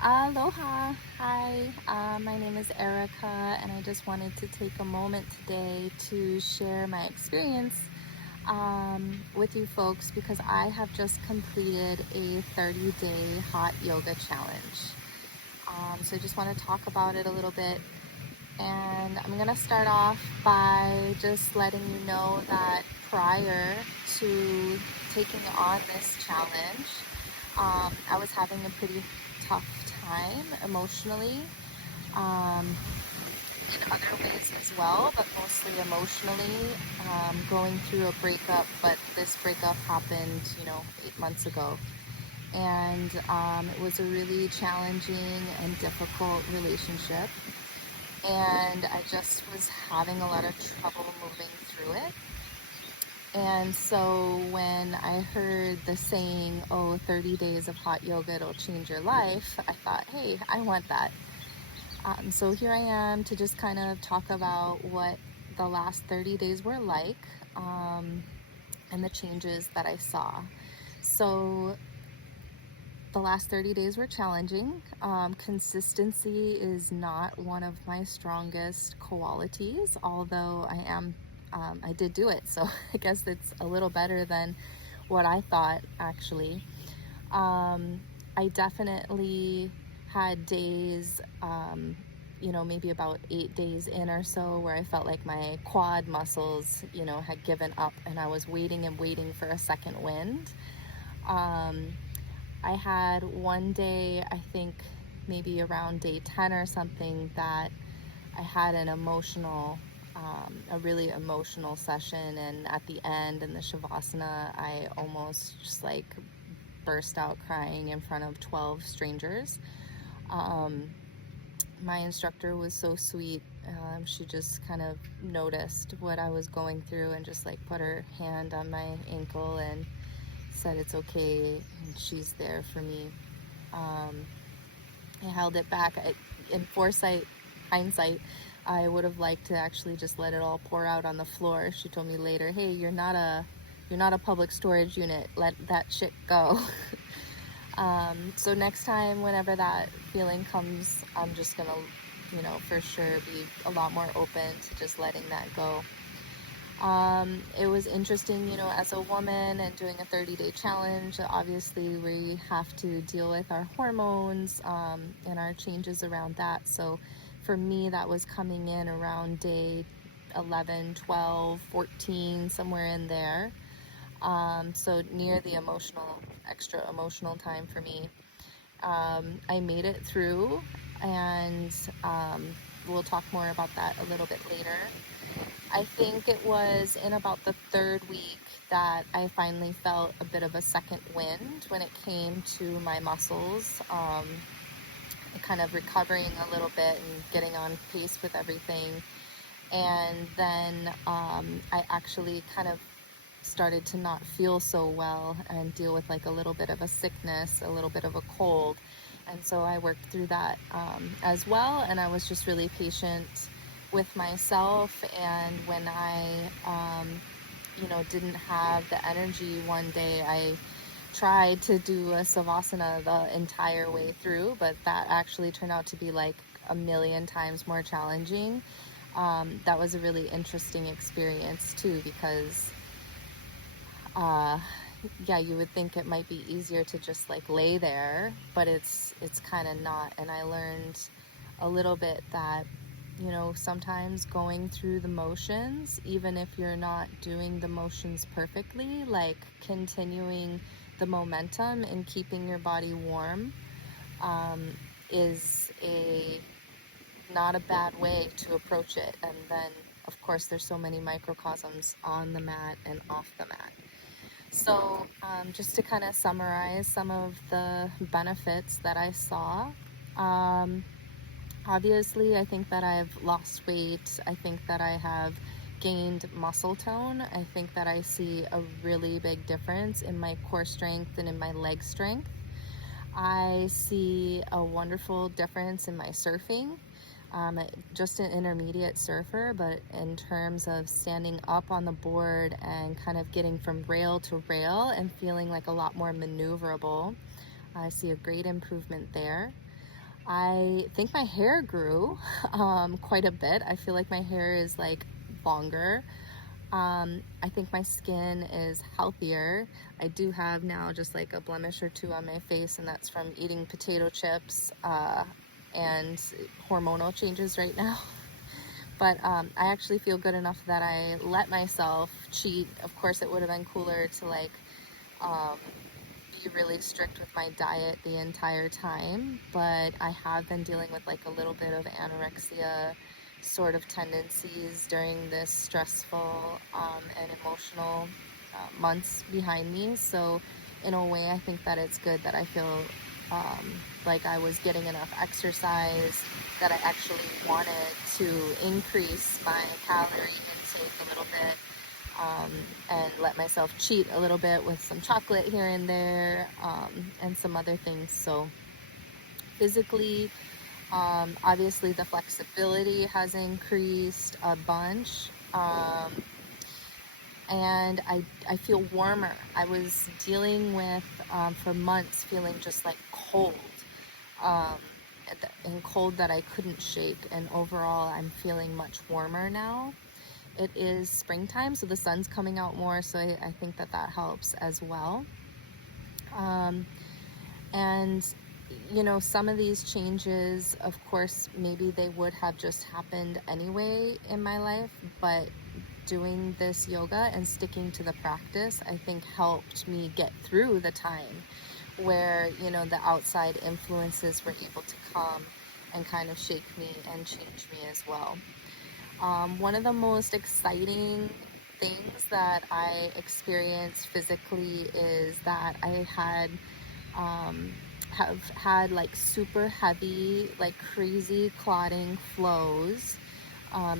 Aloha. Hi, my name is Erica, and I just wanted to take a moment today to share my experience with you folks because I have just completed a 30-day hot yoga challenge. So I just want to talk about it a little bit. And I'm going to start off by just letting you know that prior to taking on this challenge, I was having a pretty tough time emotionally, um, in other ways as well, but mostly emotionally, going through a breakup. But this breakup happened, 8 months ago. And it was a really challenging and difficult relationship. And I just was having a lot of trouble moving through it. And so when I heard the saying, oh, 30 days of hot yoga, it'll change your life, I thought, hey, I want that. So here I am to just kind of talk about what the last 30 days were like, and the changes that I saw. So the last 30 days were challenging. Consistency is not one of my strongest qualities, although I did do it. So I guess it's a little better than what I thought, actually. I definitely had days, maybe about 8 days in or so, where I felt like my quad muscles, had given up and I was waiting and waiting for a second wind. I had one day, I think maybe around day 10 or something, that I had a really emotional session. And at the end, in the Shavasana, I almost just like burst out crying in front of 12 strangers. My instructor was so sweet. She just kind of noticed what I was going through and just like put her hand on my ankle and said it's okay, and she's there for me. I held it back. In hindsight, I would have liked to actually just let it all pour out on the floor. She told me later, "Hey, you're not a public storage unit. Let that shit go." So next time, whenever that feeling comes, I'm just gonna, for sure be a lot more open to just letting that go. It was interesting, as a woman and doing a 30-day challenge, obviously we have to deal with our hormones, and our changes around that. So for me, that was coming in around day 11, 12, 14, somewhere in there. So near the extra emotional time for me. I made it through, and we'll talk more about that a little bit later. I think it was in about the third week that I finally felt a bit of a second wind when it came to my muscles, kind of recovering a little bit and getting on pace with everything. And then I actually kind of started to not feel so well and deal with like a little bit of a sickness, a little bit of a cold. And so I worked through that as well. And I was just really patient with myself. And when I, didn't have the energy one day, I tried to do a Savasana the entire way through, but that actually turned out to be like a million times more challenging. That was a really interesting experience too, because you would think it might be easier to just like lay there, but it's kind of not. And I learned a little bit that, sometimes going through the motions, even if you're not doing the motions perfectly, like continuing the momentum and keeping your body warm, is not a bad way to approach it. And then, of course, there's so many microcosms on the mat and off the mat. So just to kind of summarize some of the benefits that I saw, obviously I think that I've lost weight. I think that I have gained muscle tone. I think that I see a really big difference in my core strength and in my leg strength. I see a wonderful difference in my surfing. Just an intermediate surfer, but in terms of standing up on the board and kind of getting from rail to rail and feeling like a lot more maneuverable, I see a great improvement there. I think my hair grew quite a bit. I feel like my hair is like longer. I think my skin is healthier. I do have now just like a blemish or two on my face, and that's from eating potato chips and hormonal changes right now. But I actually feel good enough that I let myself cheat. Of course, it would have been cooler to like um, be really strict with my diet the entire time, but I have been dealing with like a little bit of anorexia sort of tendencies during this stressful and emotional months behind me. So in a way, I think that it's good that I feel like I was getting enough exercise, that I actually wanted to increase my calorie intake a little bit, and let myself cheat a little bit with some chocolate here and there, and some other things. So physically, obviously the flexibility has increased a bunch. And I feel warmer. I was dealing with, for months, feeling just like cold, um, and cold that I couldn't shake. And overall, I'm feeling much warmer now. It is springtime, so the sun's coming out more, so I think that that helps as well. And some of these changes, of course, maybe they would have just happened anyway in my life, but doing this yoga and sticking to the practice, I think helped me get through the time where, the outside influences were able to come and kind of shake me and change me as well. One of the most exciting things that I experienced physically is that I have had like super heavy, like crazy clotting flows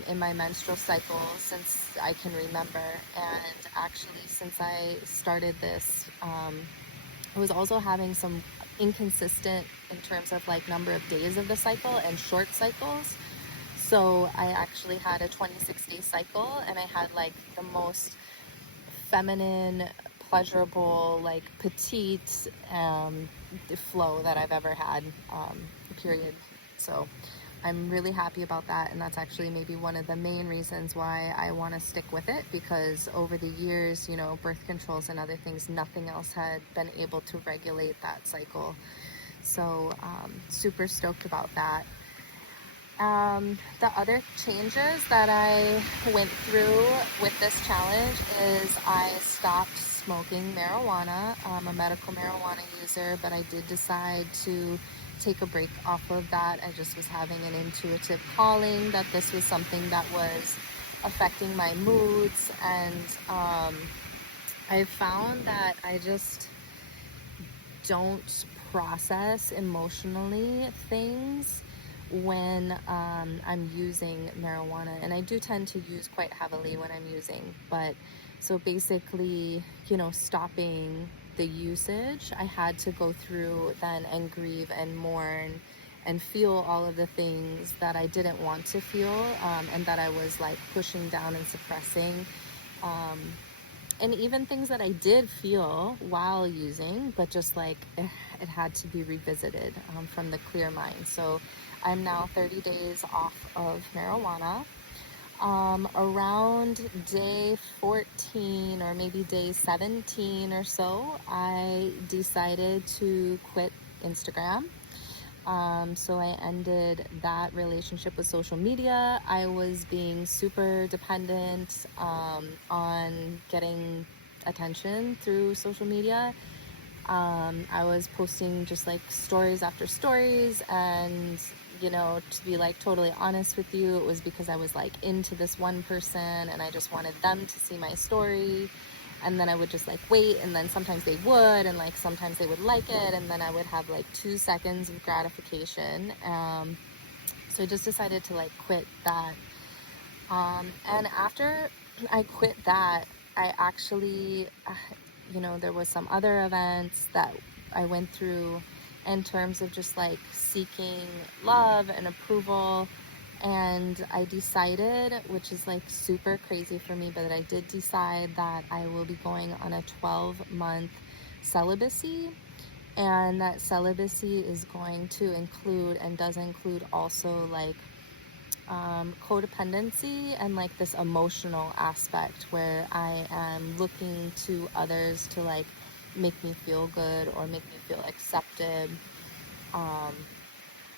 in my menstrual cycle since I can remember. And actually, since I started this, I was also having some inconsistent in terms of like number of days of the cycle and short cycles. So I actually had a 26-day cycle, and I had like the most feminine, pleasurable, like petite flow that I've ever had, period. So I'm really happy about that, and that's actually maybe one of the main reasons why I want to stick with it, because over the years, birth controls and other things, nothing else had been able to regulate that cycle. So super stoked about that. The other changes that I went through with this challenge is I stopped smoking marijuana. I'm a medical marijuana user, but I did decide to take a break off of that. I just was having an intuitive calling that this was something that was affecting my moods, and I found that I just don't process emotionally things when I'm using marijuana, and I do tend to use quite heavily when I'm using, but so basically, stopping the usage, I had to go through then and grieve and mourn and feel all of the things that I didn't want to feel, and that I was like pushing down and suppressing, and even things that I did feel while using, but just like it had to be revisited from the clear mind. So I'm now 30 days off of marijuana. Around day 14 or maybe day 17 or so, I decided to quit Instagram. So I ended that relationship with social media. I was being super dependent on getting attention through social media. I was posting just like stories after stories, and to be like totally honest with you, it was because I was like into this one person and I just wanted them to see my story. And then I would just like wait, and then sometimes they would, and like sometimes they would like it, and then I would have like 2 seconds of gratification. So I just decided to like quit that. And after I quit that, I actually, there was some other events that I went through in terms of just like seeking love and approval. And I decided, which is like super crazy for me, but I did decide that I will be going on a 12-month celibacy. and that celibacy is going to include and does include also like codependency and like this emotional aspect where I am looking to others to like make me feel good or make me feel accepted.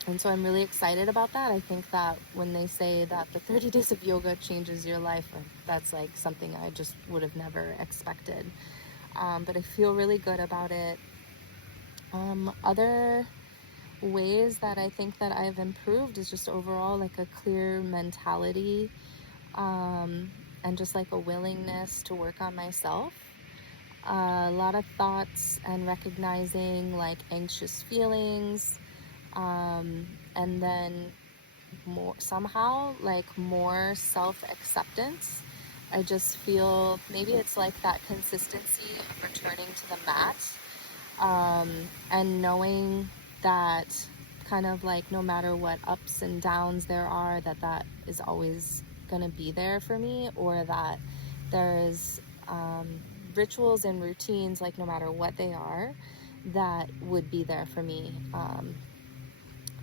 And so I'm really excited about that. I think that when they say that the 30 days of yoga changes your life, that's like something I just would have never expected. But I feel really good about it. Other ways that I think that I've improved is just overall like a clear mentality, and just like a willingness to work on myself. A lot of thoughts and recognizing like anxious feelings, and then more self-acceptance. I just feel maybe it's like that consistency of returning to the mat, and knowing that kind of like no matter what ups and downs there are, that is always going to be there for me, or that there's rituals and routines, like no matter what they are, that would be there for me,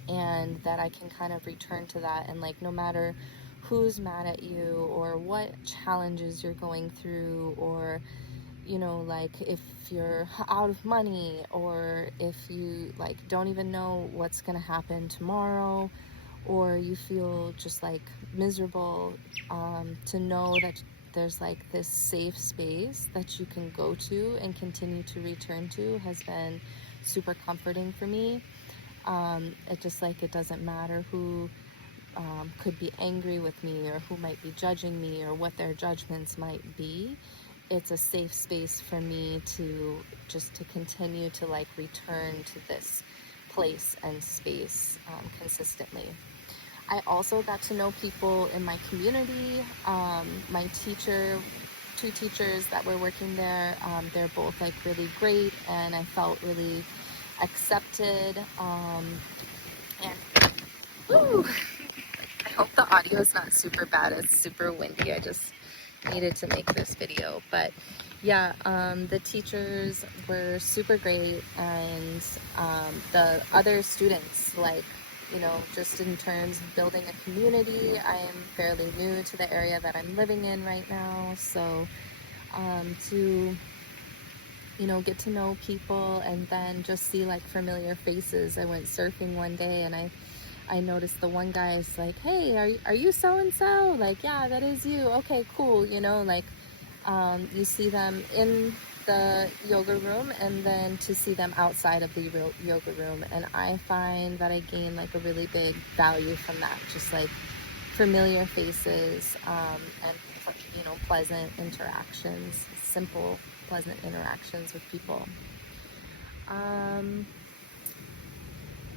and that I can kind of return to that, and like no matter who's mad at you or what challenges you're going through, or like if you're out of money, or if you like don't even know what's gonna happen tomorrow, or you feel just like miserable, to know that there's like this safe space that you can go to and continue to return to has been super comforting for me. It just like it doesn't matter who could be angry with me, or who might be judging me, or what their judgments might be. It's a safe space for me to continue to like return to this place and space, consistently. I also got to know people in my community. My teacher, two teachers that were working there, they're both like really great, and I felt really accepted. And woo, I hope the audio is not super bad. It's super windy. I just needed to make this video. But yeah, the teachers were super great, and the other students, like, just in terms of building a community, I am fairly new to the area that I'm living in right now. So to get to know people, and then just see like familiar faces. I went surfing one day, and I noticed the one guy is like, hey, are you so-and-so? Like, yeah, that is you. Okay, cool. Like, you see them in the yoga room, and then to see them outside of the yoga room. And I find that I gain like a really big value from that. Just like familiar faces, and pleasant interactions, simple, pleasant interactions with people.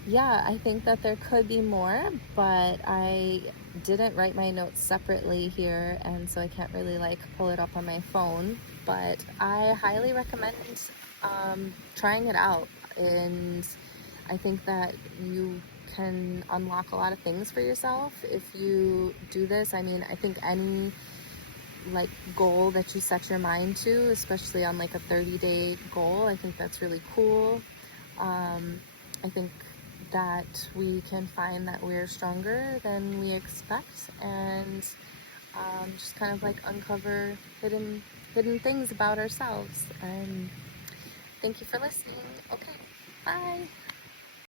Yeah, I think that there could be more, but I didn't write my notes separately here, and so I can't really like pull it up on my phone. But I highly recommend trying it out, and I think that you can unlock a lot of things for yourself if you do this. I mean, I think any like goal that you set your mind to, especially on like a 30-day goal, I think that's really cool. I think that we can find that we're stronger than we expect, and just kind of like uncover hidden things about ourselves. And thank you for listening. Okay, bye.